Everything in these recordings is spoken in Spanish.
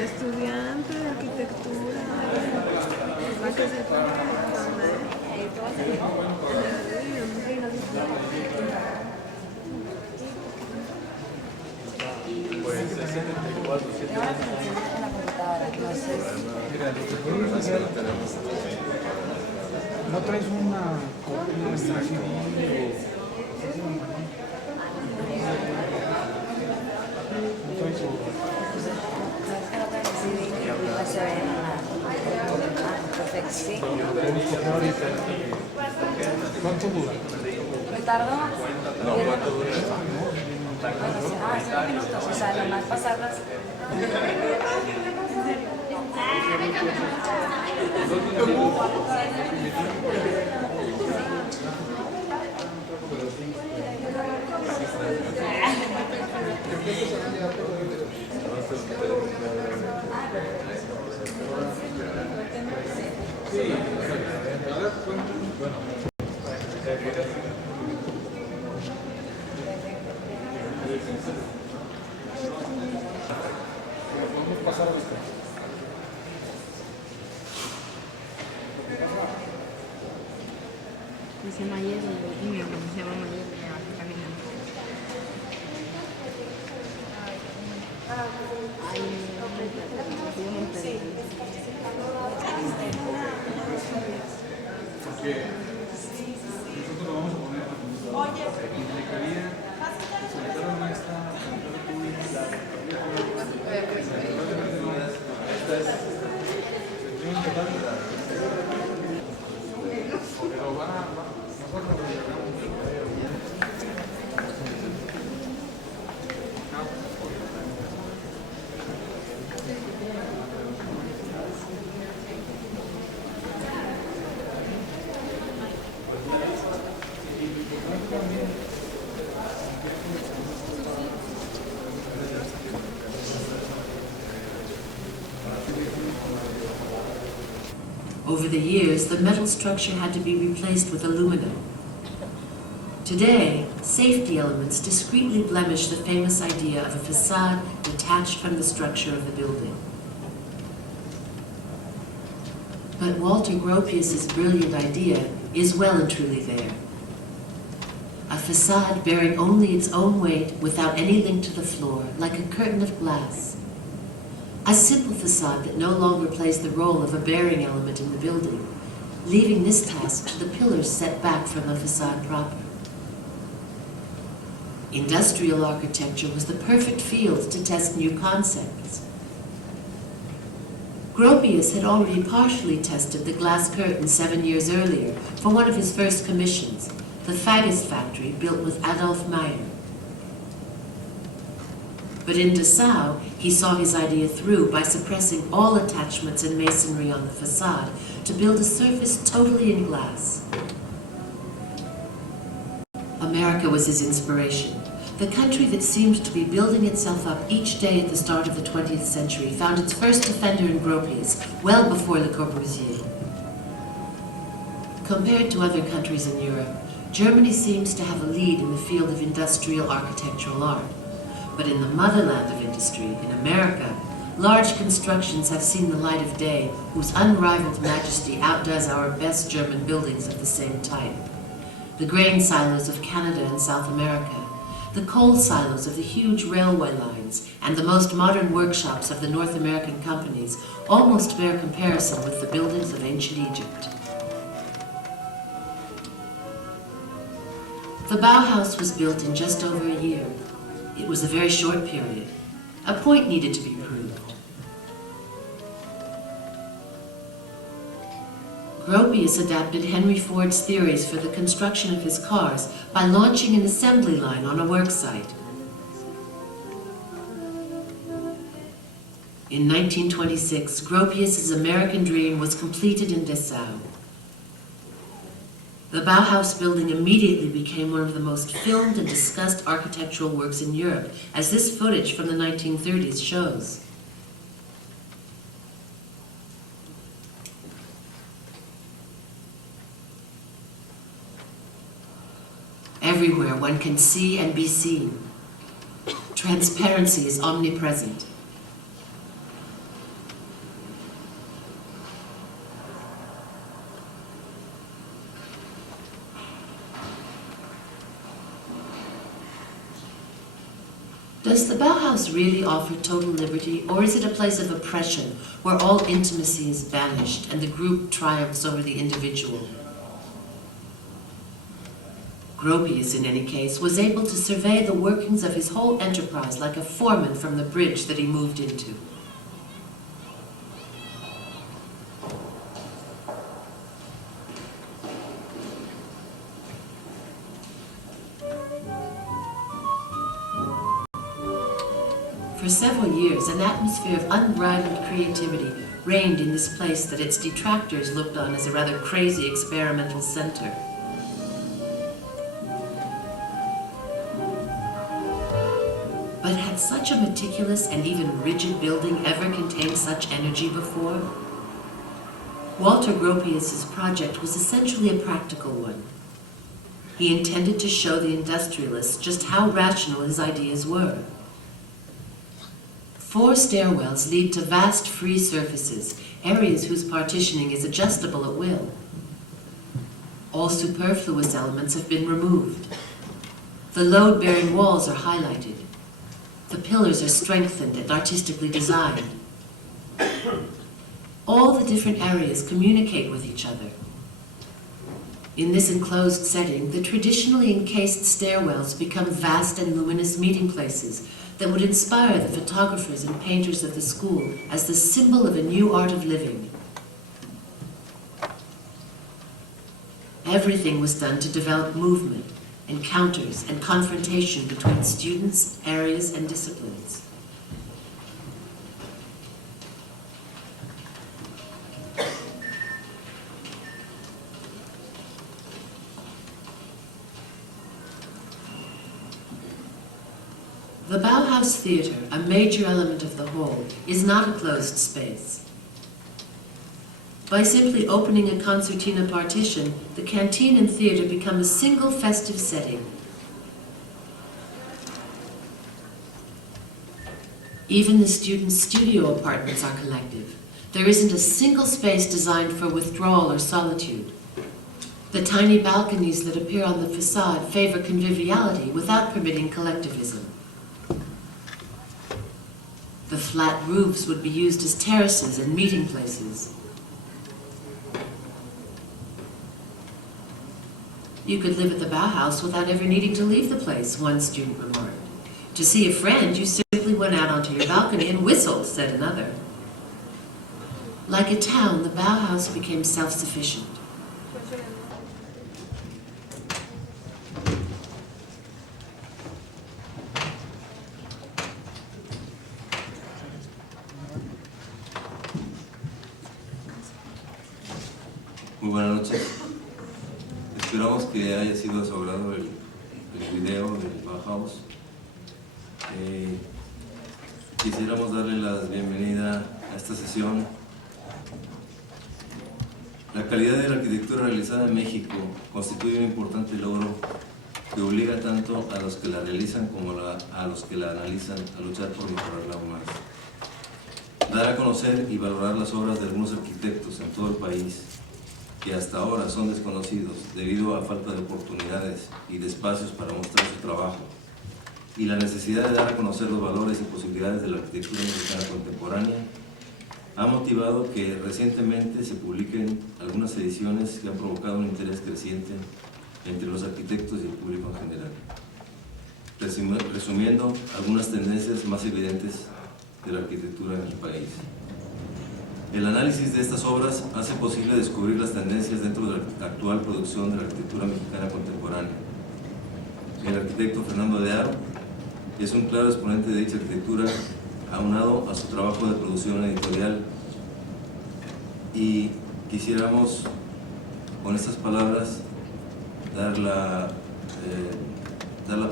Estudiante de arquitectura. Para que se ponga Pues es 74, 7 Ahora que me siento en la computadora, no sé Mira, lo que podemos hacer, tenemos. ¿No traes una copia extranjera? ¿No traes su... se ve en la... Perfecto, sí. ¿Cuánto dura? ¿Me tardó? No, ¿cuánto dura? Bueno, 5 minutos, o sea, nomás pasarlas. Vamos a pasar a este. dice Mayer y mi hermano se llama Mayer y me va caminando. Ay, no me Porque nosotros lo vamos a poner en la computadora. Implicaría que solitaron esta, solitaron tuya, esta es sección total. Pero nosotros lo llegamos. Over the years, the metal structure had to be replaced with aluminum. Today, safety elements discreetly blemish the famous idea of a facade detached from the structure of the building. But Walter Gropius's brilliant idea is well and truly there. A facade bearing only its own weight without any link to the floor, like a curtain of glass. A simple facade that no longer plays the role of a bearing element in the building, leaving this task to the pillars set back from the facade proper. Industrial architecture was the perfect field to test new concepts. Gropius had already partially tested the glass curtain 7 years earlier for one of his first commissions, the Fagus factory built with Adolf Meyer. But in Dessau, he saw his idea through by suppressing all attachments and masonry on the facade to build a surface totally in glass. America was his inspiration. The country that seemed to be building itself up each day at the start of the 20th century found its first defender in Gropius, well before Le Corbusier. Compared to other countries in Europe, Germany seems to have a lead in the field of industrial architectural art. But in the motherland of industry, in America, large constructions have seen the light of day whose unrivaled majesty outdoes our best German buildings of the same type. The grain silos of Canada and South America, the coal silos of the huge railway lines, and the most modern workshops of the North American companies almost bear comparison with the buildings of ancient Egypt. The Bauhaus was built in just over a year. It was a very short period. A point needed to be proved. Gropius adapted Henry Ford's theories for the construction of his cars by launching an assembly line on a work site. In 1926, Gropius's American dream was completed in Dessau. The Bauhaus building immediately became one of the most filmed and discussed architectural works in Europe, as this footage from the 1930s shows. Everywhere one can see and be seen. Transparency is omnipresent. Does the Bauhaus really offer total liberty, or is it a place of oppression where all intimacy is banished and the group triumphs over the individual? Gropius, in any case, was able to survey the workings of his whole enterprise like a foreman from the bridge that he moved into. For several years, an atmosphere of unbridled creativity reigned in this place that its detractors looked on as a rather crazy experimental center. But had such a meticulous and even rigid building ever contained such energy before? Walter Gropius's project was essentially a practical one. He intended to show the industrialists just how rational his ideas were. 4 stairwells lead to vast free surfaces, areas whose partitioning is adjustable at will. All superfluous elements have been removed. The load-bearing walls are highlighted. The pillars are strengthened and artistically designed. All the different areas communicate with each other. In this enclosed setting, the traditionally encased stairwells become vast and luminous meeting places that would inspire the photographers and painters of the school as the symbol of a new art of living. Everything was done to develop movement, encounters, and confrontation between students, areas, and disciplines. The Bauhaus Theater, a major element of the whole, is not a closed space. By simply opening a concertina partition, the canteen and theater become a single festive setting. Even the students' studio apartments are collective. There isn't a single space designed for withdrawal or solitude. The tiny balconies that appear on the facade favor conviviality without permitting collectivism. The flat roofs would be used as terraces and meeting places. You could live at the Bauhaus without ever needing to leave the place, one student remarked. To see a friend, you simply went out onto your balcony and whistled, said another. Like a town, the Bauhaus became self-sufficient. Muy buenas noches. Esperamos que haya sido de su agrado el video del Bauhaus. Quisiéramos darle la bienvenida a esta sesión. La calidad de la arquitectura realizada en México constituye un importante logro que obliga tanto a los que la realizan como a los que la analizan a luchar por mejorarla aún más. Dar a conocer y valorar las obras de algunos arquitectos en todo el país que hasta ahora son desconocidos debido a falta de oportunidades y de espacios para mostrar su trabajo, y la necesidad de dar a conocer los valores y posibilidades de la arquitectura mexicana contemporánea, ha motivado que recientemente se publiquen algunas ediciones que han provocado un interés creciente entre los arquitectos y el público en general, resumiendo algunas tendencias más evidentes de la arquitectura en el país. El análisis de estas obras hace posible descubrir las tendencias dentro de la actual producción de la arquitectura mexicana contemporánea. El arquitecto Fernando de Haro es un claro exponente de dicha arquitectura, aunado a su trabajo de producción editorial, y quisiéramos con estas palabras dar la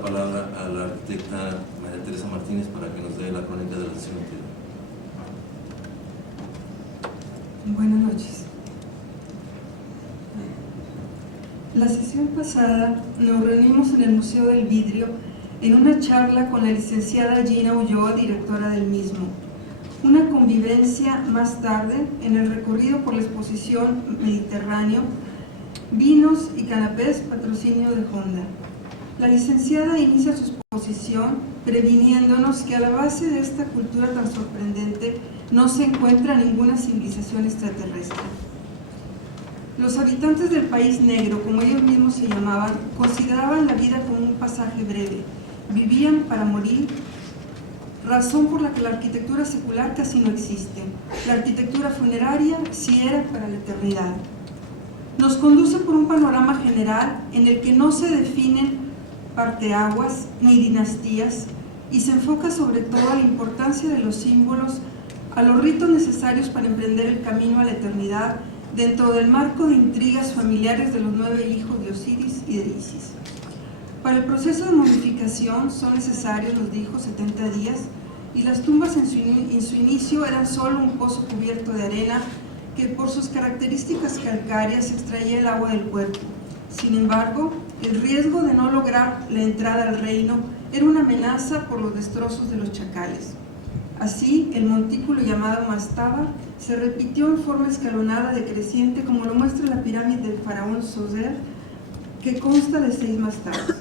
palabra a la arquitecta María Teresa Martínez para que nos dé la crónica de la sesión anterior. Buenas noches. La sesión pasada nos reunimos en el Museo del Vidrio en una charla con la licenciada Gina Ulloa, directora del mismo. Una convivencia más tarde en el recorrido por la exposición Mediterráneo, Vinos y Canapés, patrocinio de Honda. La licenciada inicia su exposición oposición, previniéndonos que a la base de esta cultura tan sorprendente no se encuentra ninguna civilización extraterrestre. Los habitantes del país negro, como ellos mismos se llamaban, consideraban la vida como un pasaje breve, vivían para morir, razón por la que la arquitectura secular casi no existe. La arquitectura funeraria sí era para la eternidad. Nos conduce por un panorama general en el que no se definen parteaguas ni dinastías y se enfoca sobre todo a la importancia de los símbolos, a los ritos necesarios para emprender el camino a la eternidad dentro del marco de intrigas familiares de los 9 hijos de Osiris y de Isis. Para el proceso de momificación son necesarios, nos dijo, 70 días, y las tumbas en su inicio eran solo un pozo cubierto de arena que por sus características calcáreas extraía el agua del cuerpo. Sin embargo, el riesgo de no lograr la entrada al reino era una amenaza por los destrozos de los chacales. Así, el montículo llamado mastaba se repitió en forma escalonada decreciente, como lo muestra la pirámide del faraón Zoser, que consta de 6 mastabas.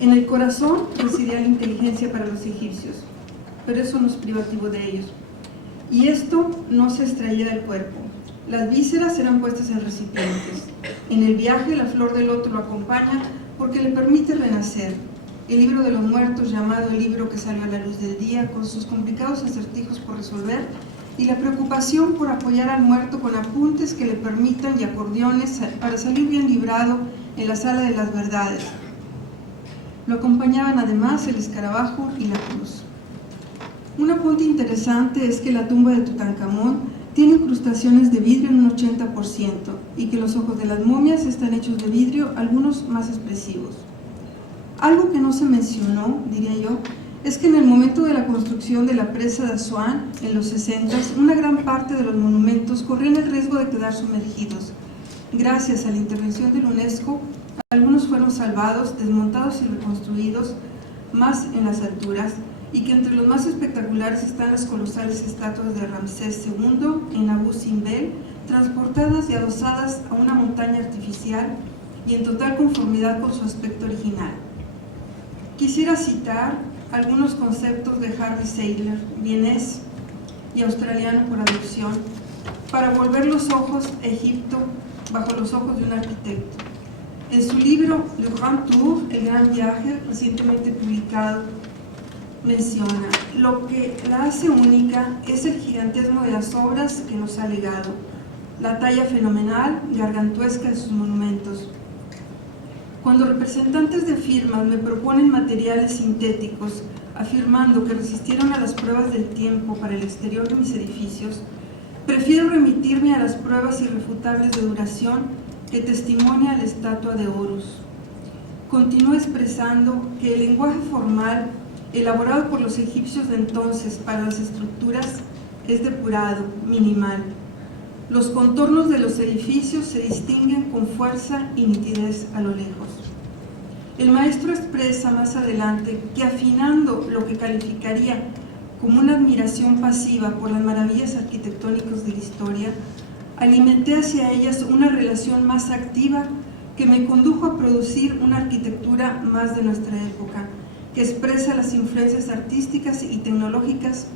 En el corazón residía la inteligencia para los egipcios, pero eso no es privativo de ellos. Y esto no se extraía del cuerpo. Las vísceras eran puestas en recipientes. En el viaje, la flor del loto lo acompaña porque le permite renacer. El libro de los muertos, llamado el libro que salió a la luz del día, con sus complicados acertijos por resolver, y la preocupación por apoyar al muerto con apuntes que le permitan y acordeones para salir bien librado en la sala de las verdades. Lo acompañaban además el escarabajo y la cruz. Un apunte interesante es que la tumba de Tutankamón tiene incrustaciones de vidrio en un 80% y que los ojos de las momias están hechos de vidrio, algunos más expresivos. Algo que no se mencionó, diría yo, es que en el momento de la construcción de la presa de Asuán, en los 60, una gran parte de los monumentos corrían el riesgo de quedar sumergidos. Gracias a la intervención de la UNESCO, algunos fueron salvados, desmontados y reconstruidos más en las alturas, y que entre los más espectaculares están las colosales estatuas de Ramsés II en Abu Simbel, transportadas y adosadas a una montaña artificial y en total conformidad con su aspecto original. Quisiera citar algunos conceptos de Harry Seidler, vienés y australiano por adopción, para volver los ojos a Egipto bajo los ojos de un arquitecto. En su libro Le Grand Tour, El Gran Viaje, recientemente publicado, menciona: lo que la hace única es el gigantesmo de las obras que nos ha legado, la talla fenomenal y gargantuesca de sus monumentos. Cuando representantes de firmas me proponen materiales sintéticos afirmando que resistieron a las pruebas del tiempo para el exterior de mis edificios, prefiero remitirme a las pruebas irrefutables de duración que testimonia la estatua de Horus. Continúa expresando que el lenguaje formal elaborado por los egipcios de entonces para las estructuras es depurado, minimal. Los contornos de los edificios se distinguen con fuerza y nitidez a lo lejos. El maestro expresa más adelante que, afinando lo que calificaría como una admiración pasiva por las maravillas arquitectónicas de la historia, alimenté hacia ellas una relación más activa que me condujo a producir una arquitectura más de nuestra época, que expresa las influencias artísticas y tecnológicas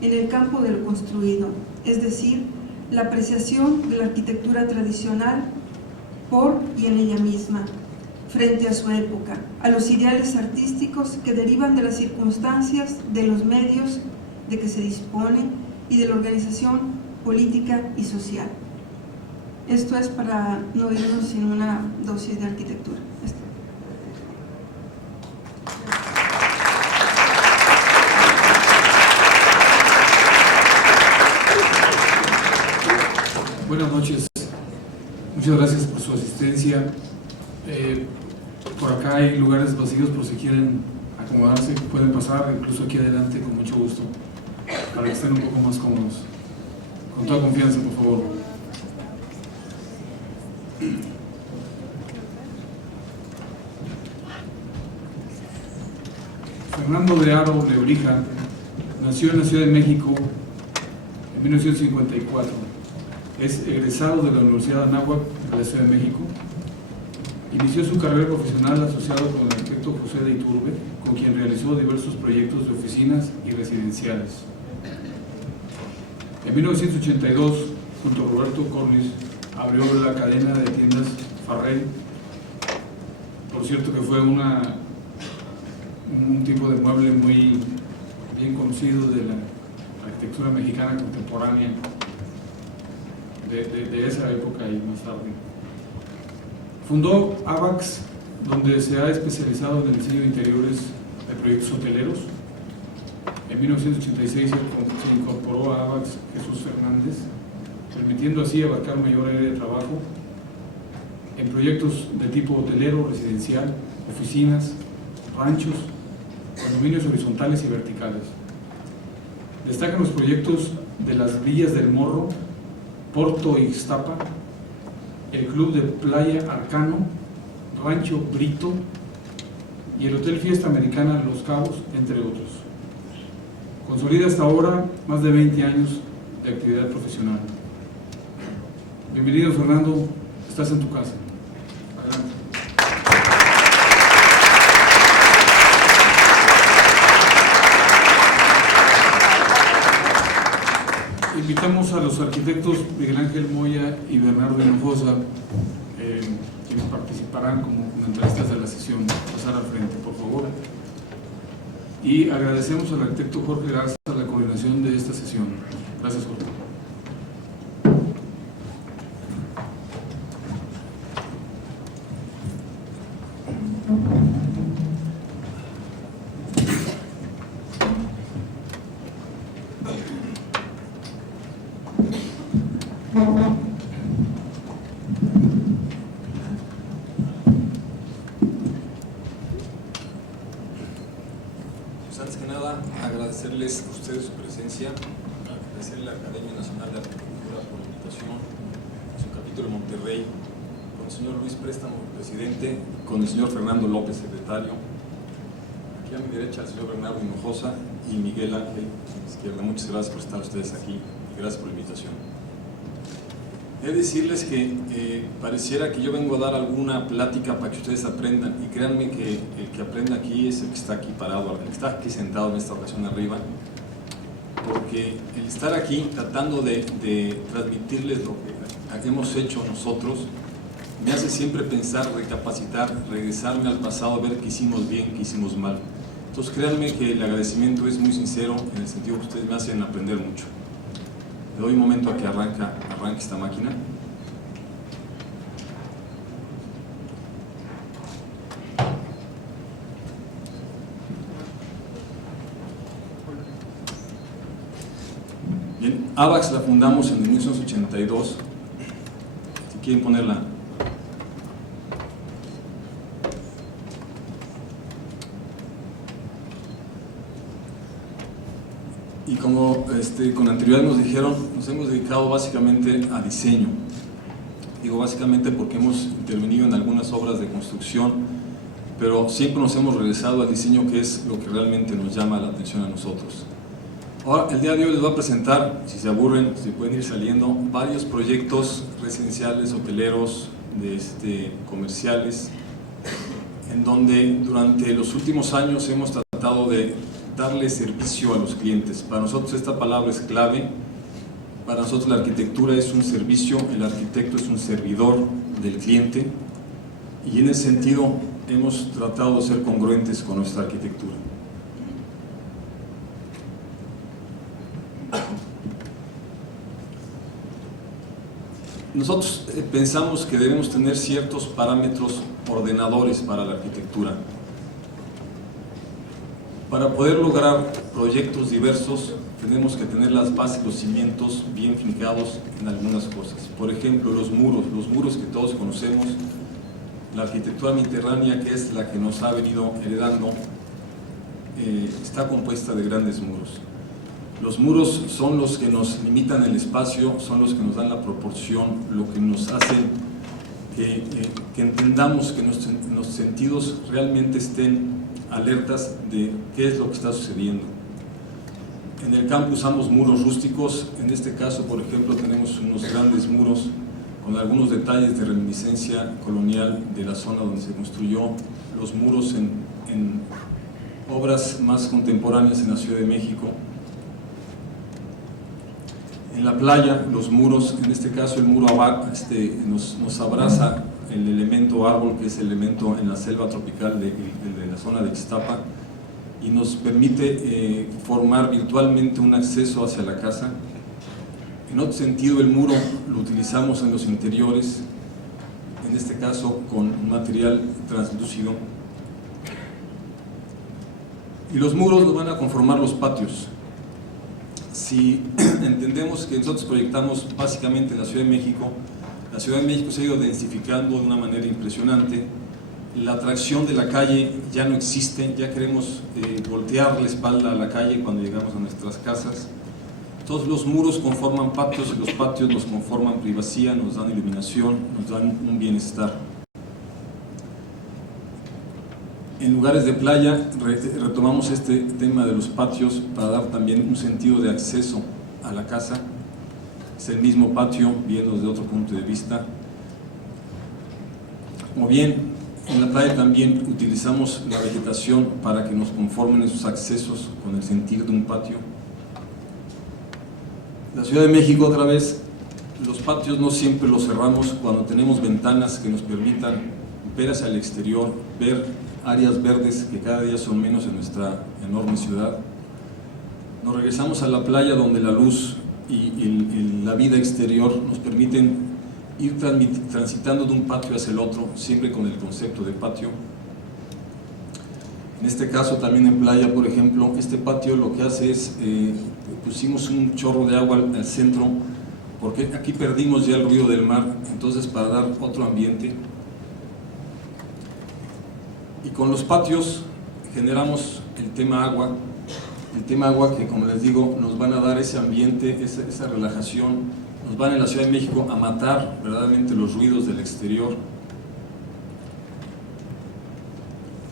en el campo de lo construido, es decir, la apreciación de la arquitectura tradicional por y en ella misma, frente a su época, a los ideales artísticos que derivan de las circunstancias, de los medios de que se dispone y de la organización política y social. Esto es para no irnos sin una dosis de arquitectura. Buenas noches, muchas gracias por su asistencia. Por acá hay lugares vacíos, por si quieren acomodarse, pueden pasar, incluso aquí adelante, con mucho gusto, para que estén un poco más cómodos. Con toda confianza, por favor. Fernando de Haro Lebrija nació en la Ciudad de México en 1954. Es egresado de la Universidad de Anáhuac de la Ciudad de México. Inició su carrera profesional asociado con el arquitecto arquitecto José de Iturbe, con quien realizó diversos proyectos de oficinas y residenciales. En 1982, junto a Roberto Cornish, abrió la cadena de tiendas Farrell. Por cierto que fue un tipo de mueble muy bien conocido de la arquitectura mexicana contemporánea de esa época y más tarde. Fundó AVAX, donde se ha especializado en el diseño de interiores de proyectos hoteleros. En 1986 se incorporó a AVAX Jesús Fernández, permitiendo así abarcar mayor área de trabajo en proyectos de tipo hotelero, residencial, oficinas, ranchos, condominios horizontales y verticales. Destacan los proyectos de las Villas del Morro, Porto Ixtapa, el Club de Playa Arcano, Rancho Brito y el Hotel Fiesta Americana Los Cabos, entre otros. Consolida hasta ahora más de 20 años de actividad profesional. Bienvenido, Fernando, estás en tu casa. Adelante. Invitamos a los arquitectos Miguel Ángel Moya y Bernardo Hinojosa, quienes participarán como comentaristas de la sesión, pasar al frente, por favor. Y agradecemos al arquitecto Jorge Garza la coordinación de esta sesión. Gracias, Jorge. Antes que nada, agradecerles a ustedes su presencia, agradecerle a la Academia Nacional de Arquitectura por la invitación, su capítulo de Monterrey, con el señor Luis Préstamo, presidente, con el señor Fernando López, secretario, aquí a mi derecha el señor Bernardo Hinojosa y Miguel Ángel a mi izquierda. Muchas gracias por estar ustedes aquí y gracias por la invitación. He de decirles que pareciera que yo vengo a dar alguna plática para que ustedes aprendan, y créanme que el que aprenda aquí es el que está aquí parado, el que está aquí sentado en esta ocasión arriba, porque el estar aquí tratando de transmitirles lo que hemos hecho nosotros me hace siempre pensar, recapacitar, regresarme al pasado, ver qué hicimos bien, qué hicimos mal. Entonces créanme que el agradecimiento es muy sincero, en el sentido que ustedes me hacen aprender mucho. Le doy un momento a que arranque esta máquina. Bien, AVAX la fundamos en 1982. Si quieren ponerla. Y como con anterioridad nos dijeron, nos hemos dedicado básicamente a diseño. Digo básicamente porque hemos intervenido en algunas obras de construcción, pero siempre nos hemos regresado al diseño, que es lo que realmente nos llama la atención a nosotros. Ahora, el día de hoy les voy a presentar, si se aburren, si pueden ir saliendo, varios proyectos residenciales, hoteleros, comerciales, en donde durante los últimos años hemos tratado de darle servicio a los clientes. Para nosotros esta palabra es clave. Para nosotros la arquitectura es un servicio, el arquitecto es un servidor del cliente, y en ese sentido hemos tratado de ser congruentes con nuestra arquitectura. Nosotros pensamos que debemos tener ciertos parámetros ordenadores para la arquitectura. Para poder lograr proyectos diversos, tenemos que tener las bases, los cimientos bien fincados en algunas cosas. Por ejemplo, los muros que todos conocemos, la arquitectura mediterránea, que es la que nos ha venido heredando, está compuesta de grandes muros. Los muros son los que nos limitan el espacio, son los que nos dan la proporción, lo que nos hacen que entendamos que nuestros sentidos realmente estén alertas de qué es lo que está sucediendo. En el campo usamos muros rústicos. En este caso, por ejemplo, tenemos unos grandes muros con algunos detalles de reminiscencia colonial de la zona donde se construyó. Los muros en obras más contemporáneas en la Ciudad de México. En la playa, los muros, en este caso el muro nos abraza el elemento árbol, que es el elemento en la selva tropical de la zona de Ixtapa, y nos permite formar virtualmente un acceso hacia la casa. En otro sentido, el muro lo utilizamos en los interiores, en este caso con un material translúcido. Y los muros nos van a conformar los patios. Si entendemos que nosotros proyectamos básicamente en la Ciudad de México, la Ciudad de México se ha ido densificando de una manera impresionante. La atracción de la calle ya no existe, ya queremos voltear la espalda a la calle cuando llegamos a nuestras casas. Todos los muros conforman patios y los patios nos conforman privacidad, nos dan iluminación, nos dan un bienestar. En lugares de playa retomamos este tema de los patios para dar también un sentido de acceso a la casa. Es el mismo patio, viendo desde otro punto de vista. O bien, en la playa también utilizamos la vegetación para que nos conformen esos accesos con el sentir de un patio. La Ciudad de México, otra vez, los patios no siempre los cerramos cuando tenemos ventanas que nos permitan ver hacia el exterior, ver áreas verdes que cada día son menos en nuestra enorme ciudad. Nos regresamos a la playa donde la luz y la vida exterior nos permiten ir transitando de un patio hacia el otro, siempre con el concepto de patio. En este caso también en playa, por ejemplo, este patio lo que hace es, pusimos un chorro de agua al centro, porque aquí perdimos ya el ruido del mar, entonces para dar otro ambiente. Y con los patios generamos el tema agua que, como les digo, nos van a dar ese ambiente, esa relajación, nos van en la Ciudad de México a matar verdaderamente los ruidos del exterior.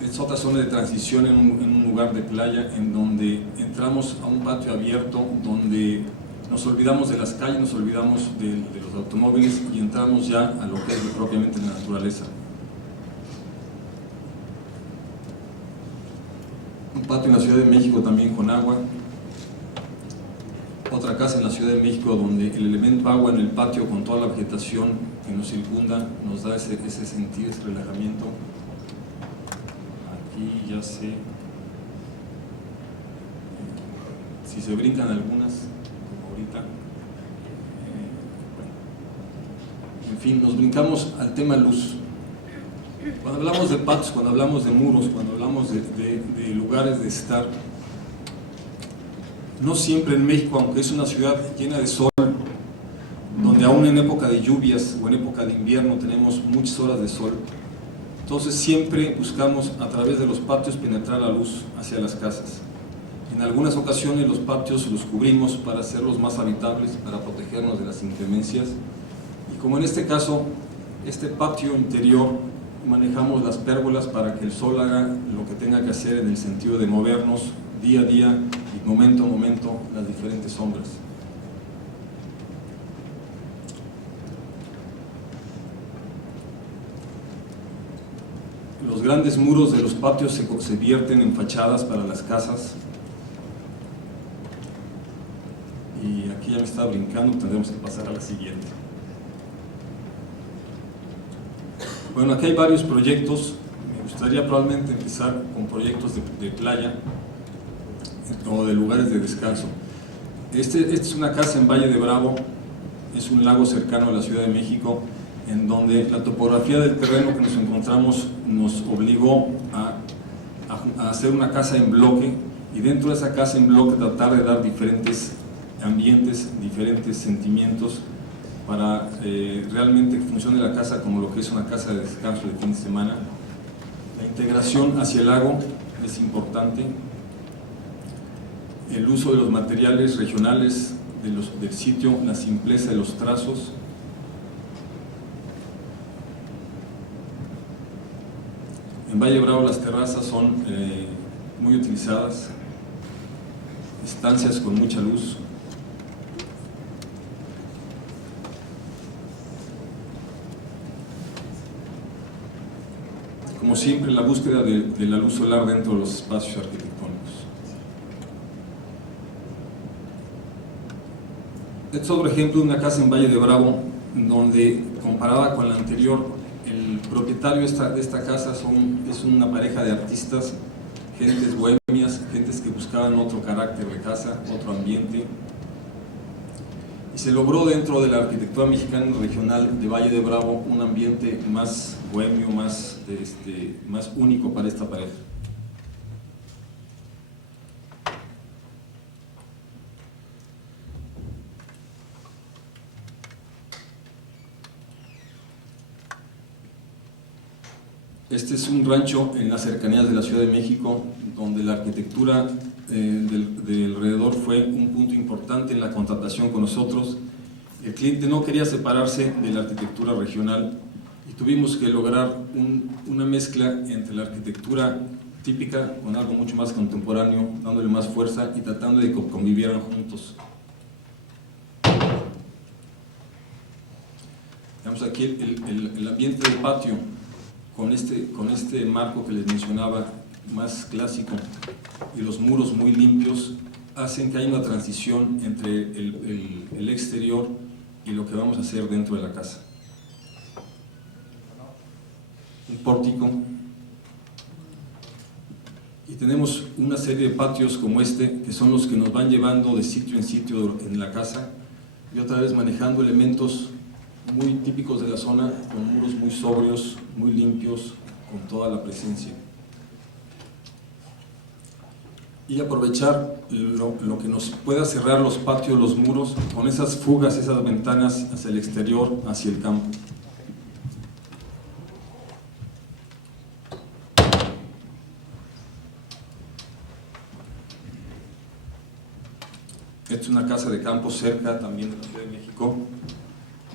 Es otra zona de transición en un lugar de playa en donde entramos a un patio abierto, donde nos olvidamos de las calles, nos olvidamos de los automóviles y entramos ya a lo que es propiamente la naturaleza. Un patio en la Ciudad de México también con agua. Otra casa en la Ciudad de México donde el elemento agua en el patio con toda la vegetación que nos circunda nos da ese sentido, ese relajamiento. Aquí ya sé, si se brincan algunas, como ahorita, en fin, nos brincamos al tema luz. Cuando hablamos de patios, cuando hablamos de muros, cuando hablamos de lugares de estar, no siempre en México, aunque es una ciudad llena de sol, donde aún en época de lluvias o en época de invierno tenemos muchas horas de sol, entonces siempre buscamos a través de los patios penetrar la luz hacia las casas. En algunas ocasiones los patios los cubrimos para hacerlos más habitables, para protegernos de las inclemencias, y como en este caso, este patio interior, manejamos las pérgolas para que el sol haga lo que tenga que hacer en el sentido de movernos día a día y momento a momento las diferentes sombras. Los grandes muros de los patios se vierten en fachadas para las casas. Y aquí ya me está brincando, tendremos que pasar a la siguiente. Bueno, aquí hay varios proyectos. Me gustaría probablemente empezar con proyectos de playa o de lugares de descanso. Esta es una casa en Valle de Bravo, es un lago cercano a la Ciudad de México, en donde la topografía del terreno que nos encontramos nos obligó a hacer una casa en bloque, y dentro de esa casa en bloque tratar de dar diferentes ambientes, diferentes sentimientos, para realmente que funcione la casa como lo que es una casa de descanso de fin de semana. La integración hacia el lago es importante, el uso de los materiales regionales del sitio, la simpleza de los trazos. En Valle Bravo las terrazas son muy utilizadas, estancias con mucha luz. como siempre, la búsqueda de la luz solar dentro de los espacios arquitectónicos. Este es otro ejemplo de una casa en Valle de Bravo, donde, comparada con la anterior, el propietario de esta casa es una pareja de artistas, gentes bohemias, gentes que buscaban otro carácter de casa, otro ambiente. Y se logró dentro de la arquitectura mexicana regional de Valle de Bravo un ambiente más bohemio, más único para esta pareja. Este es un rancho en las cercanías de la Ciudad de México, donde la arquitectura del alrededor fue un punto importante en la contratación con nosotros. El cliente no quería separarse de la arquitectura regional y tuvimos que lograr una mezcla entre la arquitectura típica con algo mucho más contemporáneo, dándole más fuerza y tratando de que convivieran juntos. Veamos aquí el ambiente del patio, con este marco que les mencionaba, más clásico, y los muros muy limpios, hacen que haya una transición entre el exterior y lo que vamos a hacer dentro de la casa. Un pórtico, y tenemos una serie de patios como este, que son los que nos van llevando de sitio en sitio en la casa, y otra vez manejando elementos muy típicos de la zona, con muros muy sobrios, muy limpios, con toda la presencia. Y aprovechar lo que nos pueda cerrar los patios, los muros, con esas fugas, esas ventanas hacia el exterior, hacia el campo. Esta es una casa de campo cerca también de la Ciudad de México.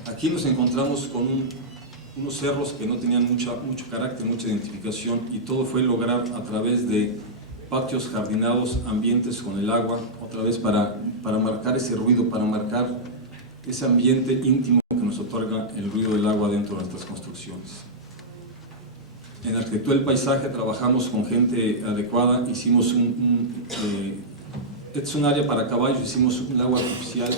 Aquí nos encontramos con unos cerros que no tenían mucho carácter, mucha identificación, y todo fue lograr a través de patios jardinados, ambientes con el agua, otra vez para marcar ese ruido, para marcar ese ambiente íntimo que nos otorga el ruido del agua dentro de nuestras construcciones. En arquitectura del paisaje trabajamos con gente adecuada, hicimos este es un área para caballos, hicimos un lago artificial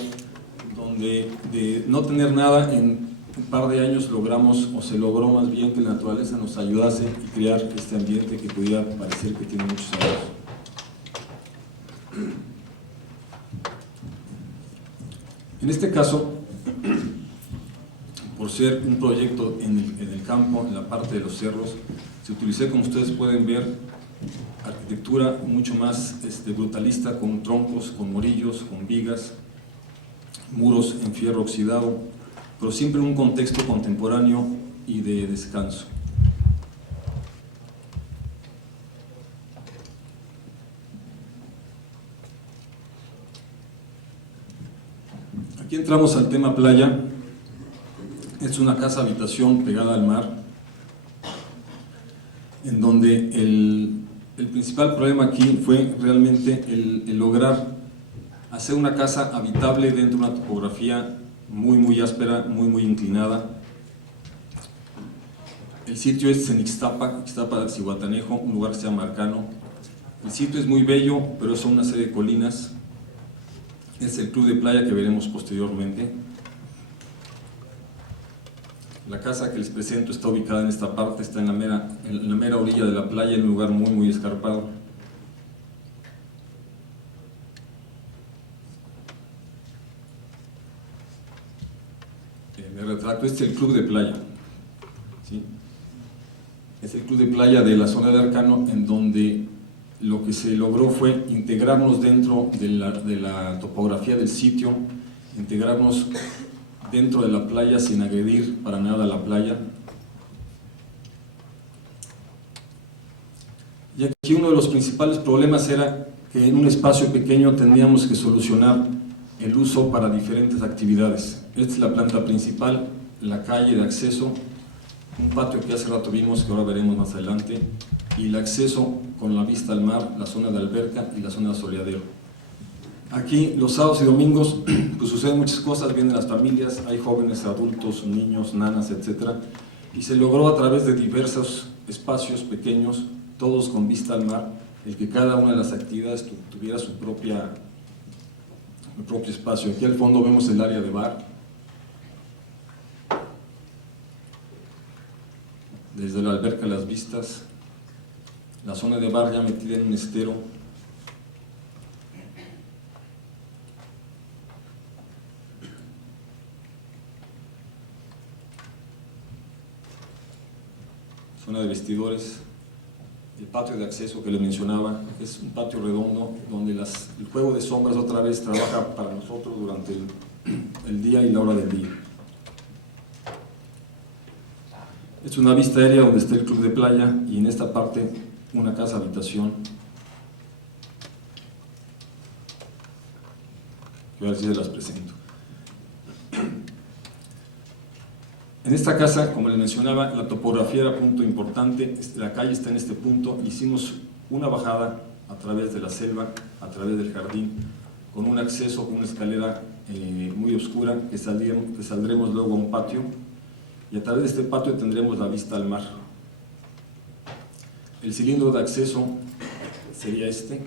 donde de no tener nada, en un par de años logramos, o se logró más bien, que la naturaleza nos ayudase y crear este ambiente que pudiera parecer que tiene muchos años. En este caso, por ser un proyecto en el campo, en la parte de los cerros, se utilizó, como ustedes pueden ver, arquitectura mucho más brutalista, con troncos, con morillos, con vigas, muros en fierro oxidado, pero siempre en un contexto contemporáneo y de descanso. Aquí entramos al tema playa. Es una casa habitación pegada al mar, en donde el principal problema aquí fue realmente el lograr hacer una casa habitable dentro de una topografía muy áspera, muy inclinada. El sitio es en Ixtapa de Zihuatanejo, un lugar que se llama Arcano. El sitio es muy bello, pero son una serie de colinas. Es el club de playa que veremos posteriormente. La casa que les presento está ubicada en esta parte, está en la mera orilla de la playa, en un lugar muy escarpado. Me retracto, este es el club de playa, ¿sí? Es el club de playa de la zona de Arcano, en donde lo que se logró fue integrarnos dentro de la topografía del sitio, integrarnos dentro de la playa sin agredir para nada la playa. Y aquí uno de los principales problemas era que en un espacio pequeño teníamos que solucionar el uso para diferentes actividades. Esta es la planta principal, la calle de acceso, un patio que hace rato vimos, que ahora veremos más adelante, y el acceso con la vista al mar, la zona de alberca y la zona de soleadero. Aquí los sábados y domingos pues suceden muchas cosas, vienen las familias, hay jóvenes, adultos, niños, nanas, etc. Y se logró a través de diversos espacios pequeños, todos con vista al mar, el que cada una de las actividades tuviera su propio espacio. Aquí al fondo vemos el área de bar. Desde la alberca las vistas, la zona de bar ya metida en un estero. Zona de vestidores, el patio de acceso que les mencionaba, que es un patio redondo donde el juego de sombras otra vez trabaja para nosotros durante el día y la hora del día. Es una vista aérea donde está el club de playa y en esta parte una casa habitación. Que ahora sí se las presento. En esta casa, como les mencionaba, la topografía era punto importante. La calle está en este punto. Hicimos una bajada a través de la selva, a través del jardín, con un acceso, con una escalera muy oscura que saldremos luego a un patio. Y a través de este patio tendremos la vista al mar. El cilindro de acceso sería este.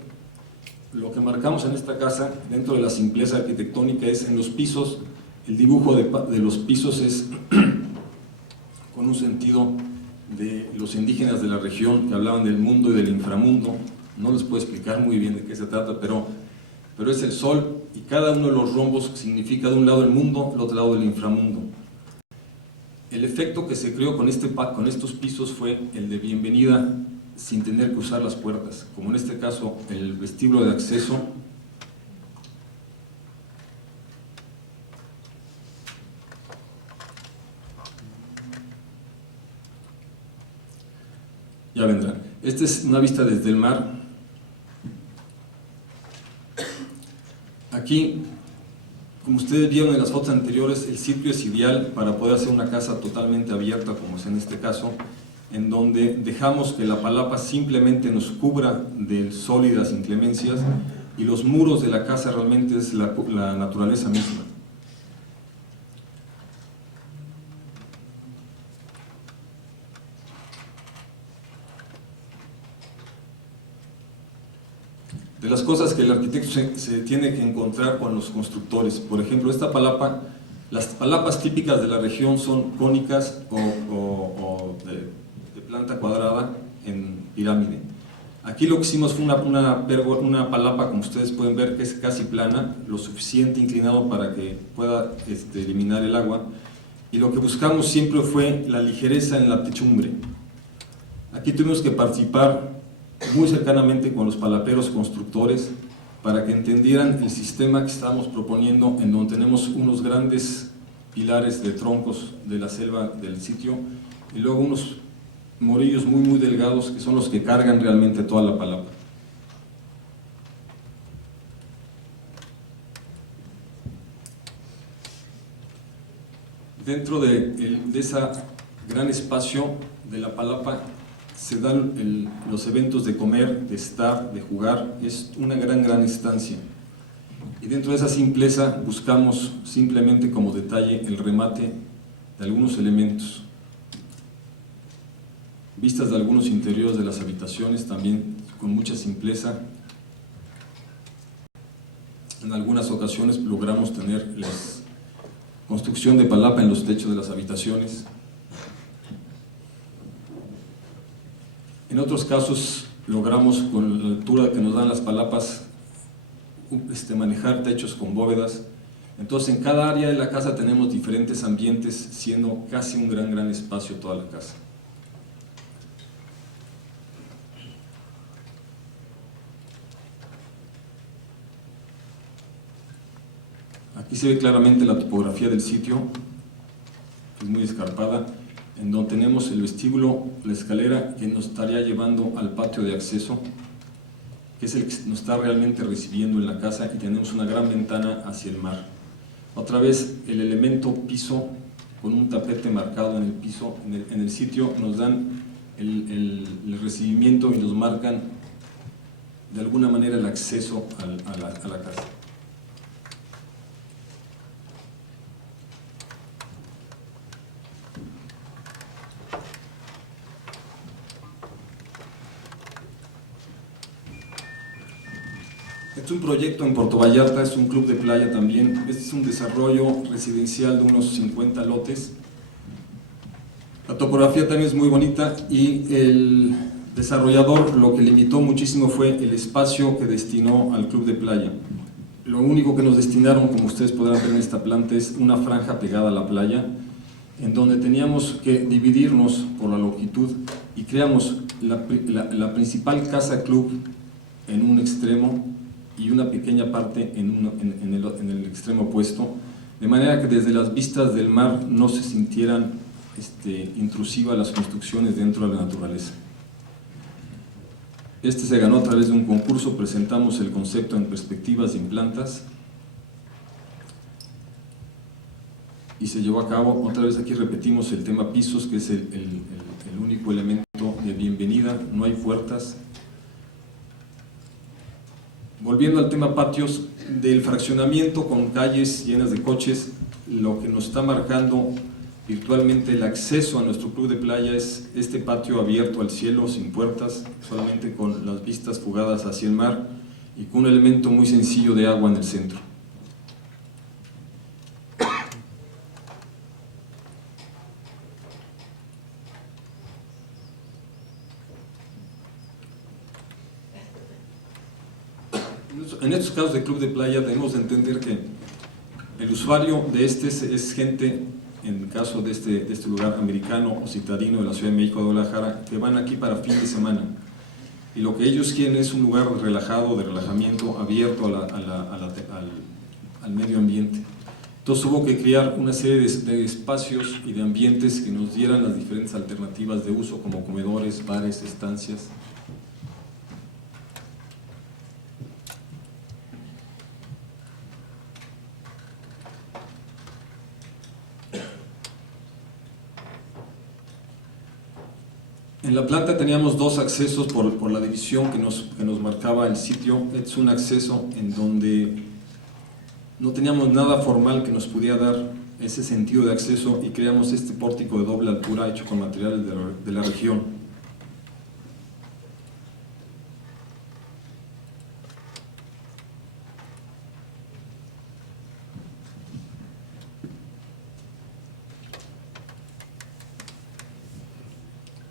Lo que marcamos en esta casa, dentro de la simpleza arquitectónica, es en los pisos, el dibujo de los pisos es con un sentido de los indígenas de la región que hablaban del mundo y del inframundo. No les puedo explicar muy bien de qué se trata, pero es el sol y cada uno de los rombos significa de un lado el mundo, del otro lado el inframundo. El efecto que se creó con estos pisos fue el de bienvenida sin tener que usar las puertas, como en este caso el vestíbulo de acceso. Ya vendrán. Esta es una vista desde el mar. Aquí, como ustedes vieron en las fotos anteriores, el sitio es ideal para poder hacer una casa totalmente abierta, como es en este caso, en donde dejamos que la palapa simplemente nos cubra del sol y de las inclemencias, y los muros de la casa realmente es la naturaleza misma. De las cosas que el arquitecto se tiene que encontrar con los constructores, por ejemplo, esta palapa, las palapas típicas de la región son cónicas o de planta cuadrada en pirámide. Aquí lo que hicimos fue una palapa, como ustedes pueden ver, que es casi plana, lo suficiente inclinado para que pueda eliminar el agua, y lo que buscamos siempre fue la ligereza en la techumbre. Aquí tuvimos que participar muy cercanamente con los palaperos constructores para que entendieran el sistema que estábamos proponiendo, en donde tenemos unos grandes pilares de troncos de la selva del sitio y luego unos morillos muy delgados que son los que cargan realmente toda la palapa. Dentro de ese gran espacio de la palapa se dan los eventos de comer, de estar, de jugar. Es una gran estancia. Y dentro de esa simpleza buscamos simplemente como detalle el remate de algunos elementos. Vistas de algunos interiores de las habitaciones también con mucha simpleza. En algunas ocasiones logramos tener la construcción de palapa en los techos de las habitaciones. En otros casos logramos, con la altura que nos dan las palapas, manejar techos con bóvedas. Entonces en cada área de la casa tenemos diferentes ambientes, siendo casi un gran espacio toda la casa. Aquí se ve claramente la topografía del sitio, que es muy escarpada, en donde tenemos el vestíbulo, la escalera que nos estaría llevando al patio de acceso, que es el que nos está realmente recibiendo en la casa, y tenemos una gran ventana hacia el mar. Otra vez el elemento piso, con un tapete marcado en el piso, en el sitio, nos dan el recibimiento y nos marcan de alguna manera el acceso a la casa. Este es un proyecto en Puerto Vallarta, es un club de playa también. Este es un desarrollo residencial de unos 50 lotes. La topografía también es muy bonita y el desarrollador lo que limitó muchísimo fue el espacio que destinó al club de playa. Lo único que nos destinaron, como ustedes podrán ver en esta planta, es una franja pegada a la playa, en donde teníamos que dividirnos por la longitud y creamos la principal casa club en un extremo y una pequeña parte en el extremo opuesto, de manera que desde las vistas del mar no se sintieran intrusivas las construcciones dentro de la naturaleza. Este se ganó a través de un concurso, presentamos el concepto en perspectivas y en plantas y se llevó a cabo. Otra vez aquí repetimos el tema pisos, que es el único elemento de bienvenida, no hay puertas. Volviendo al tema patios, del fraccionamiento con calles llenas de coches, lo que nos está marcando virtualmente el acceso a nuestro club de playa es este patio abierto al cielo, sin puertas, solamente con las vistas fugadas hacia el mar y con un elemento muy sencillo de agua en el centro. En estos casos de club de playa debemos de entender que el usuario de es gente, en el caso de este lugar, americano o citadino de la Ciudad de México, de Guadalajara, que van aquí para fin de semana. Y lo que ellos quieren es un lugar relajado, de relajamiento, abierto al medio ambiente. Entonces hubo que crear una serie de espacios y de ambientes que nos dieran las diferentes alternativas de uso, como comedores, bares, estancias. En la planta teníamos dos accesos por la división que nos marcaba el sitio. Es un acceso en donde no teníamos nada formal que nos pudiera dar ese sentido de acceso y creamos este pórtico de doble altura hecho con materiales de la región.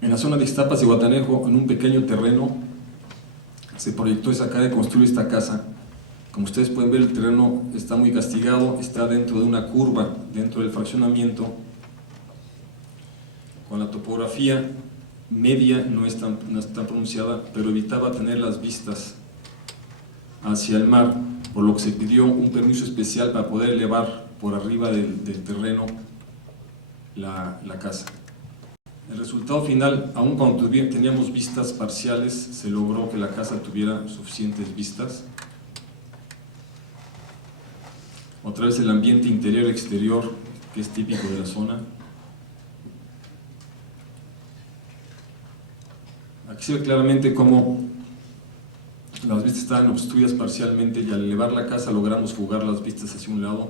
En la zona de Ixtapas y Guatanejo, en un pequeño terreno, se proyectó esa acá de construir esta casa. Como ustedes pueden ver, el terreno está muy castigado, está dentro de una curva, dentro del fraccionamiento, con la topografía media, no es tan pronunciada, pero evitaba tener las vistas hacia el mar, por lo que se pidió un permiso especial para poder elevar por arriba del terreno la casa. El resultado final, aun cuando teníamos vistas parciales, se logró que la casa tuviera suficientes vistas. Otra vez el ambiente interior-exterior, que es típico de la zona. Aquí se ve claramente cómo las vistas estaban obstruidas parcialmente y al elevar la casa logramos fugar las vistas hacia un lado,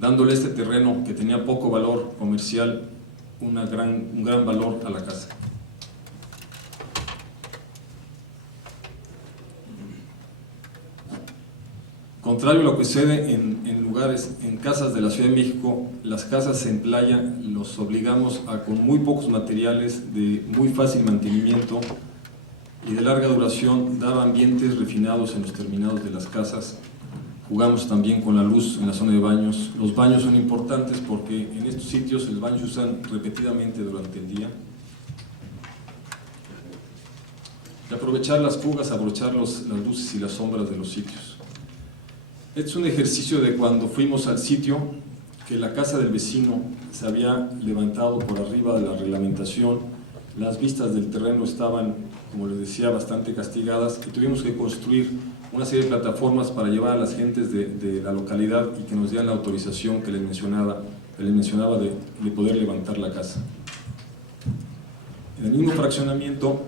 dándole este terreno que tenía poco valor comercial un gran valor a la casa. Contrario a lo que sucede en casas de la Ciudad de México, las casas en playa los obligamos a, con muy pocos materiales, de muy fácil mantenimiento y de larga duración, dar ambientes refinados en los terminados de las casas. Jugamos también con la luz en la zona de baños. Los baños son importantes porque en estos sitios el baño se usan repetidamente durante el día. Y aprovechar las fugas, aprovechar las luces y las sombras de los sitios. Este es un ejercicio de cuando fuimos al sitio, que la casa del vecino se había levantado por arriba de la reglamentación, las vistas del terreno estaban, como les decía, bastante castigadas y tuvimos que construir una serie de plataformas para llevar a las gentes de la localidad y que nos dieran la autorización que les mencionaba de poder levantar la casa. En el mismo fraccionamiento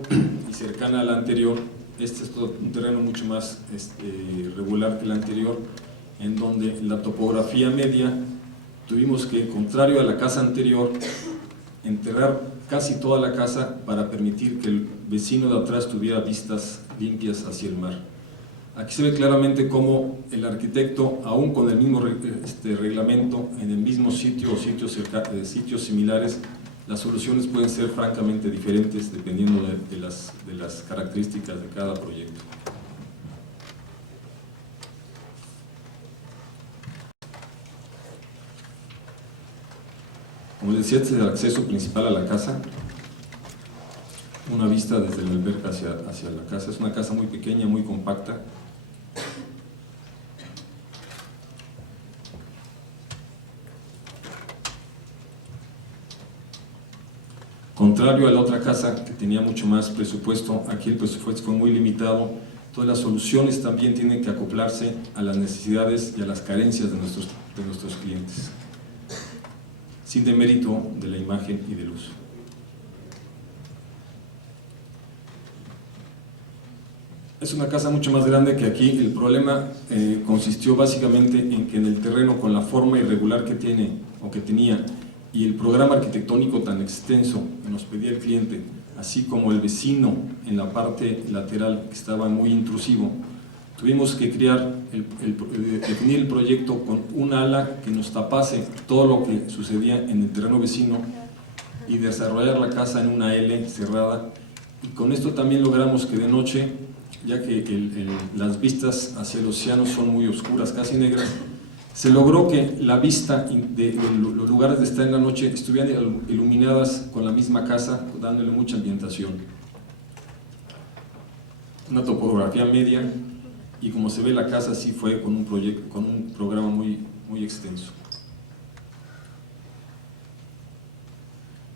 y cercana al anterior, este es un terreno mucho más regular que el anterior, en donde la topografía media tuvimos que, contrario a la casa anterior, enterrar casi toda la casa para permitir que el vecino de atrás tuviera vistas limpias hacia el mar. Aquí se ve claramente cómo el arquitecto, aún con el mismo reglamento, en el mismo sitio o sitios similares, las soluciones pueden ser francamente diferentes dependiendo de las características de cada proyecto. Como les decía, este es el acceso principal a la casa, una vista desde la alberca hacia la casa. Es una casa muy pequeña, muy compacta. Contrario a la otra casa que tenía mucho más presupuesto, aquí el presupuesto fue muy limitado. Todas las soluciones también tienen que acoplarse a las necesidades y a las carencias de nuestros clientes, sin demérito de la imagen y del uso. Es una casa mucho más grande que aquí. El problema consistió básicamente en que en el terreno, con la forma irregular que tiene o que tenía, y el programa arquitectónico tan extenso que nos pedía el cliente, así como el vecino en la parte lateral que estaba muy intrusivo, tuvimos que definir el proyecto con un ala que nos tapase todo lo que sucedía en el terreno vecino y desarrollar la casa en una L cerrada. Y con esto también logramos que de noche, ya que las vistas hacia el océano son muy oscuras, casi negras, se logró que la vista de los lugares de estar en la noche estuvieran iluminadas con la misma casa, dándole mucha ambientación. Una topografía media, y como se ve, la casa sí fue con un programa muy extenso.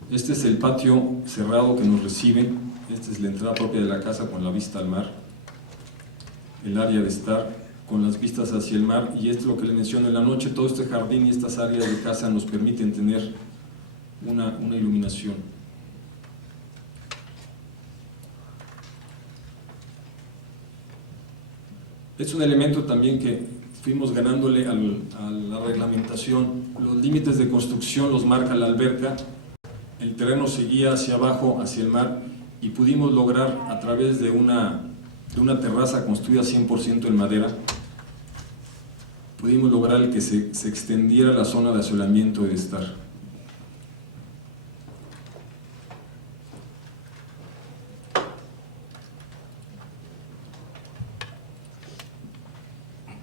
Este es el patio cerrado que nos recibe. Esta es la entrada propia de la casa con la vista al mar, el área de estar con las vistas hacia el mar, y esto es lo que les menciono en la noche. Todo este jardín y estas áreas de casa nos permiten tener una iluminación. Es un elemento también que fuimos ganándole a la reglamentación. Los límites de construcción los marca la alberca, el terreno seguía hacia abajo, hacia el mar, y pudimos lograr a través de una terraza construida 100% en madera, pudimos lograr el que se extendiera la zona de asolamiento y de estar.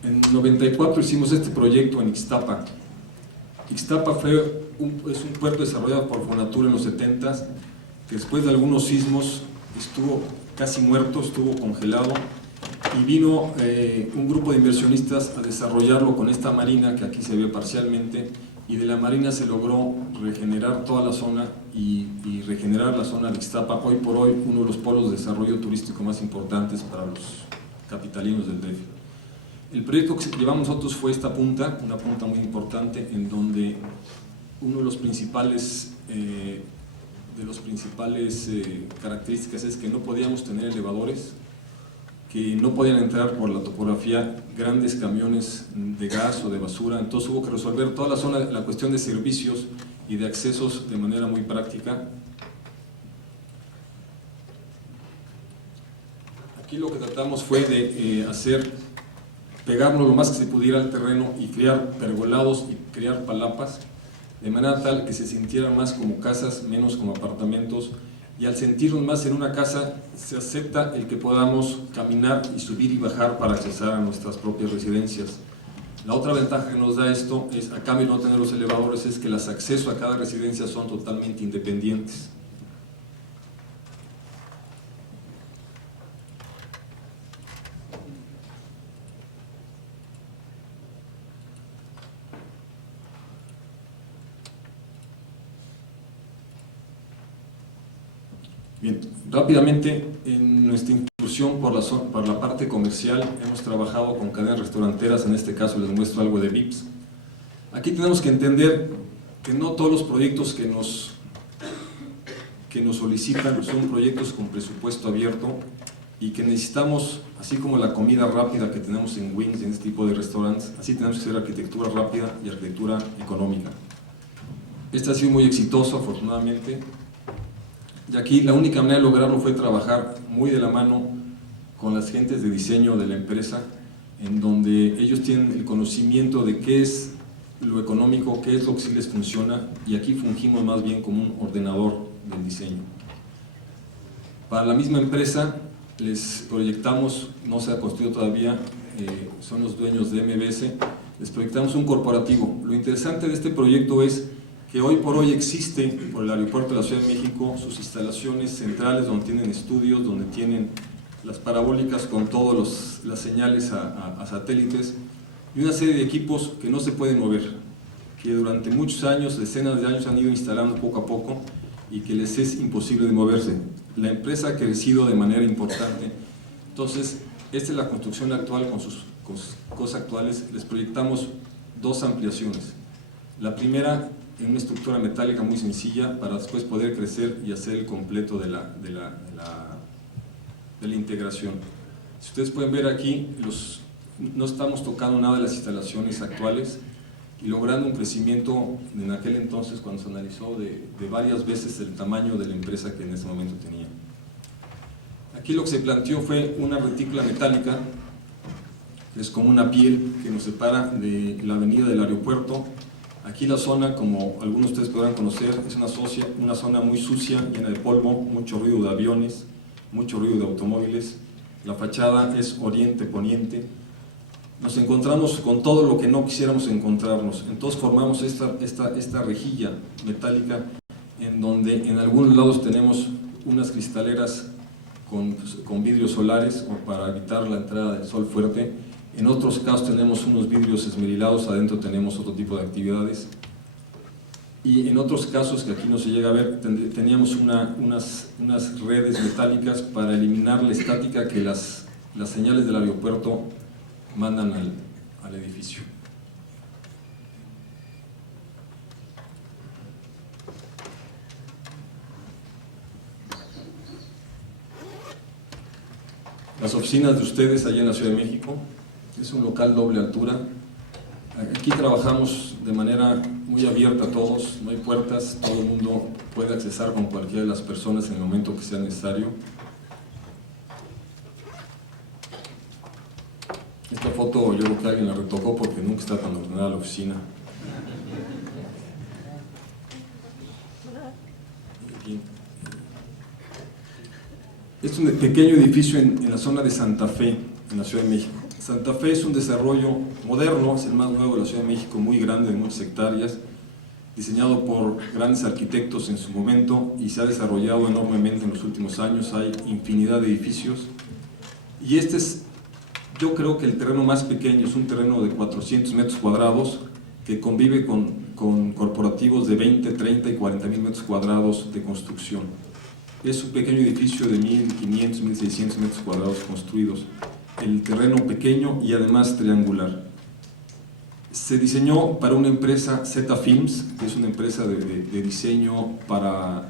En 94 hicimos este proyecto en Ixtapa. Ixtapa es un puerto desarrollado por Fonatur en los 70s, que después de algunos sismos estuvo casi muerto, estuvo congelado, y vino un grupo de inversionistas a desarrollarlo con esta marina que aquí se ve parcialmente, y de la marina se logró regenerar toda la zona y regenerar la zona de Ixtapa, hoy por hoy uno de los polos de desarrollo turístico más importantes para los capitalinos del DF. El proyecto que llevamos nosotros fue esta punta, una punta muy importante, en donde uno de los principales características es que no podíamos tener elevadores, que no podían entrar por la topografía grandes camiones de gas o de basura. Entonces hubo que resolver toda la zona, la cuestión de servicios y de accesos de manera muy práctica. Aquí lo que tratamos fue de pegarnos lo más que se pudiera al terreno y crear pergolados y crear palapas, de manera tal que se sintieran más como casas, menos como apartamentos, y al sentirnos más en una casa se acepta el que podamos caminar y subir y bajar para accesar a nuestras propias residencias. La otra ventaja que nos da esto, es, a cambio de no tener los elevadores, es que los accesos a cada residencia son totalmente independientes. Bien, rápidamente, en nuestra incursión por la parte comercial, hemos trabajado con cadenas restauranteras. En este caso les muestro algo de Vips. Aquí tenemos que entender que no todos los proyectos que nos solicitan son proyectos con presupuesto abierto, y que necesitamos, así como la comida rápida que tenemos en Wings y en este tipo de restaurantes, así tenemos que hacer arquitectura rápida y arquitectura económica. Este ha sido muy exitoso, afortunadamente. Y aquí la única manera de lograrlo fue trabajar muy de la mano con las gentes de diseño de la empresa, en donde ellos tienen el conocimiento de qué es lo económico, qué es lo que sí les funciona, y aquí fungimos más bien como un ordenador del diseño. Para la misma empresa les proyectamos, no se ha construido todavía, son los dueños de MBS, les proyectamos un corporativo. Lo interesante de este proyecto es que hoy por hoy existe por el aeropuerto de la Ciudad de México sus instalaciones centrales donde tienen estudios, donde tienen las parabólicas con todas las señales a satélites y una serie de equipos que no se pueden mover, que durante muchos años, decenas de años han ido instalando poco a poco y que les es imposible de moverse. La empresa ha crecido de manera importante, entonces esta es la construcción actual con sus cosas actuales. Les proyectamos dos ampliaciones. La primera en una estructura metálica muy sencilla para después poder crecer y hacer el completo de la integración. Si ustedes pueden ver aquí, no estamos tocando nada de las instalaciones actuales y logrando un crecimiento en aquel entonces cuando se analizó de varias veces el tamaño de la empresa que en ese momento tenía. Aquí lo que se planteó fue una retícula metálica, que es como una piel que nos separa de la avenida del aeropuerto. Aquí la zona, como algunos de ustedes podrán conocer, es una zona muy sucia, llena de polvo, mucho ruido de aviones, mucho ruido de automóviles. La fachada es oriente-poniente. Nos encontramos con todo lo que no quisiéramos encontrarnos. Entonces formamos esta rejilla metálica en donde en algunos lados tenemos unas cristaleras con vidrios solares o para evitar la entrada del sol fuerte. En otros casos tenemos unos vidrios esmerilados, adentro tenemos otro tipo de actividades. Y en otros casos, que aquí no se llega a ver, teníamos unas redes metálicas para eliminar la estática que las señales del aeropuerto mandan al edificio. Las oficinas de ustedes allá en la Ciudad de México, es un local doble altura. Aquí trabajamos de manera muy abierta a todos, no hay puertas, todo el mundo puede accesar con cualquiera de las personas en el momento que sea necesario. Esta foto yo creo que alguien la retocó porque nunca está tan ordenada la oficina. Este es un pequeño edificio en la zona de Santa Fe, en la Ciudad de México. Santa Fe es un desarrollo moderno, es el más nuevo de la Ciudad de México, muy grande, de muchas hectáreas, diseñado por grandes arquitectos en su momento y se ha desarrollado enormemente en los últimos años. Hay infinidad de edificios y este es, yo creo que el terreno más pequeño, es un terreno de 400 metros cuadrados que convive con corporativos de 20, 30 y 40 mil metros cuadrados de construcción. Es un pequeño edificio de 1.500, 1.600 metros cuadrados construidos. El terreno pequeño y además triangular. Se diseñó para una empresa, Z Films, que es una empresa de diseño para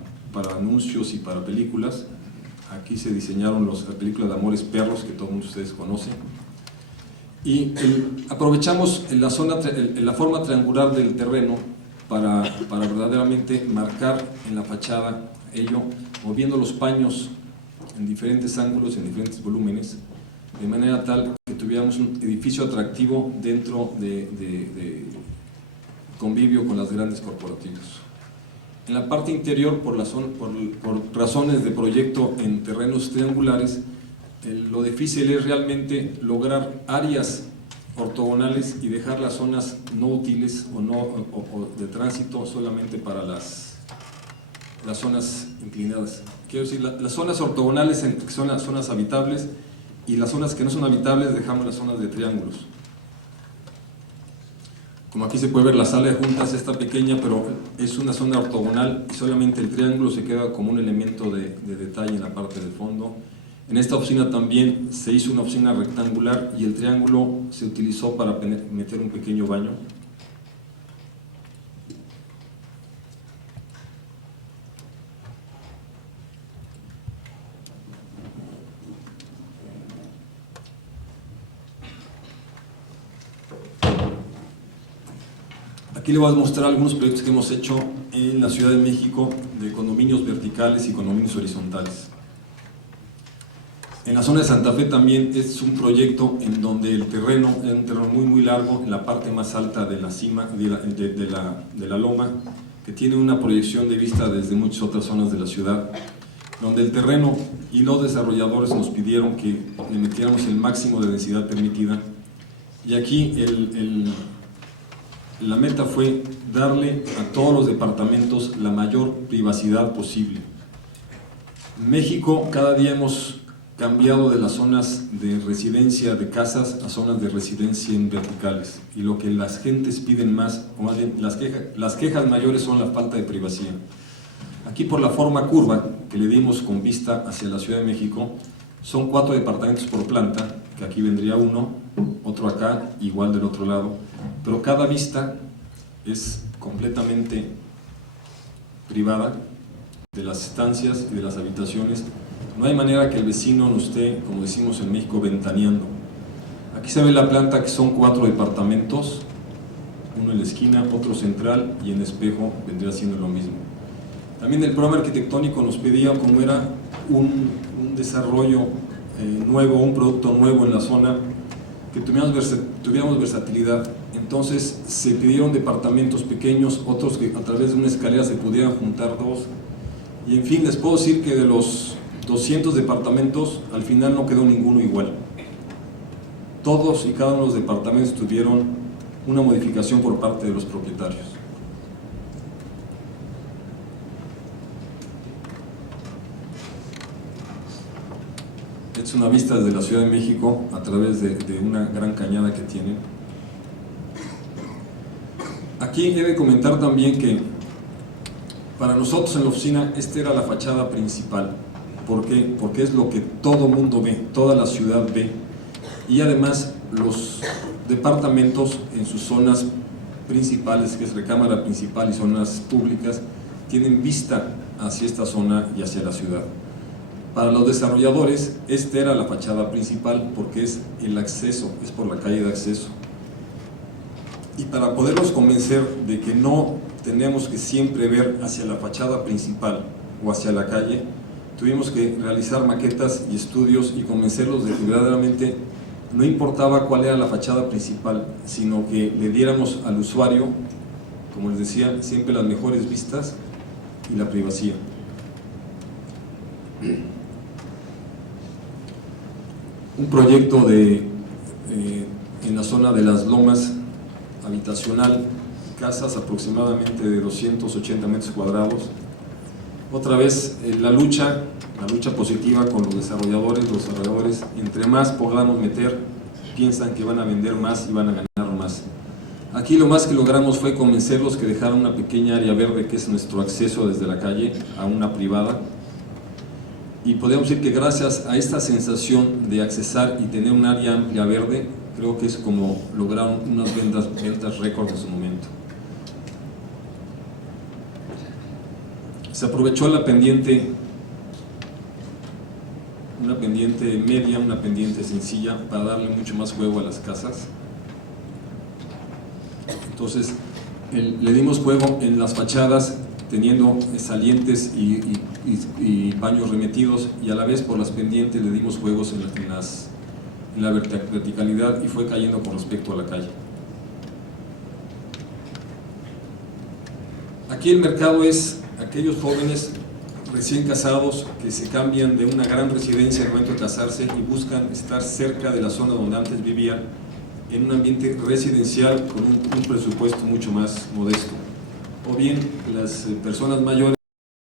anuncios y para películas. Aquí se diseñaron las películas de Amores Perros, que todos ustedes conocen. Y aprovechamos la forma triangular del terreno para verdaderamente marcar en la fachada ello, moviendo los paños en diferentes ángulos, en diferentes volúmenes, de manera tal que tuviéramos un edificio atractivo dentro de convivio con las grandes corporativos. En la parte interior, por razones de proyecto en terrenos triangulares, lo difícil es realmente lograr áreas ortogonales y dejar las zonas no útiles o de tránsito solamente para las zonas inclinadas. Quiero decir, las zonas ortogonales son las zonas habitables, y las zonas que no son habitables dejamos las zonas de triángulos. Como aquí se puede ver, la sala de juntas está pequeña, pero es una zona ortogonal y solamente el triángulo se queda como un elemento de detalle en la parte del fondo. En esta oficina también se hizo una oficina rectangular y el triángulo se utilizó para meter un pequeño baño. Aquí le voy a mostrar algunos proyectos que hemos hecho en la Ciudad de México de condominios verticales y condominios horizontales. En la zona de Santa Fe también es un proyecto en donde el terreno es un terreno muy largo, en la parte más alta de la cima, de la loma, que tiene una proyección de vista desde muchas otras zonas de la ciudad, donde el terreno y los desarrolladores nos pidieron que le metiéramos el máximo de densidad permitida. Y aquí la meta fue darle a todos los departamentos la mayor privacidad posible. En México cada día hemos cambiado de las zonas de residencia de casas a zonas de residencia en verticales, y lo que las gentes piden más, o más bien las quejas mayores, son la falta de privacidad. Aquí, por la forma curva que le dimos con vista hacia la Ciudad de México, son 4 departamentos por planta, que aquí vendría uno, otro acá, igual del otro lado, pero cada vista es completamente privada de las estancias y de las habitaciones. No hay manera que el vecino no esté, como decimos en México, ventaneando. Aquí se ve la planta, que son 4 departamentos, uno en la esquina, otro central, y en espejo vendría siendo lo mismo. También el programa arquitectónico nos pedía, como era un desarrollo nuevo, un producto nuevo en la zona, que tuviéramos versatilidad. Entonces se pidieron departamentos pequeños, otros que a través de una escalera se pudieran juntar 2. Y en fin, les puedo decir que de los 200 departamentos, al final no quedó ninguno igual. Todos y cada uno de los departamentos tuvieron una modificación por parte de los propietarios. Es una vista desde la Ciudad de México a través de una gran cañada que tienen. Aquí he de comentar también que para nosotros en la oficina esta era la fachada principal. ¿Por qué? Porque es lo que todo mundo ve, toda la ciudad ve, y además los departamentos en sus zonas principales, que es recámara principal y zonas públicas, tienen vista hacia esta zona y hacia la ciudad. Para los desarrolladores esta era la fachada principal, porque es el acceso, es por la calle de acceso. Y para poderlos convencer de que no tenemos que siempre ver hacia la fachada principal o hacia la calle, tuvimos que realizar maquetas y estudios y convencerlos de que verdaderamente no importaba cuál era la fachada principal, sino que le diéramos al usuario, como les decía, siempre las mejores vistas y la privacidad. Un proyecto en la zona de las lomas, habitacional, casas aproximadamente de 280 metros cuadrados. Otra vez la lucha positiva con los desarrolladores. Los desarrolladores, entre más podamos meter, piensan que van a vender más y van a ganar más. Aquí lo más que logramos fue convencerlos que dejaran una pequeña área verde, que es nuestro acceso desde la calle a una privada. Y podemos decir que gracias a esta sensación de accesar y tener un área amplia verde, creo que es como lograron unas ventas récord en su momento. Se aprovechó la pendiente, una pendiente media, una pendiente sencilla, para darle mucho más juego a las casas. Entonces le dimos juego en las fachadas, teniendo salientes y baños remetidos, y a la vez por las pendientes le dimos juegos en la verticalidad, y fue cayendo con respecto a la calle. Aquí el mercado es aquellos jóvenes recién casados que se cambian de una gran residencia al momento de casarse y buscan estar cerca de la zona donde antes vivían, en un ambiente residencial con un presupuesto mucho más modesto. O bien las personas mayores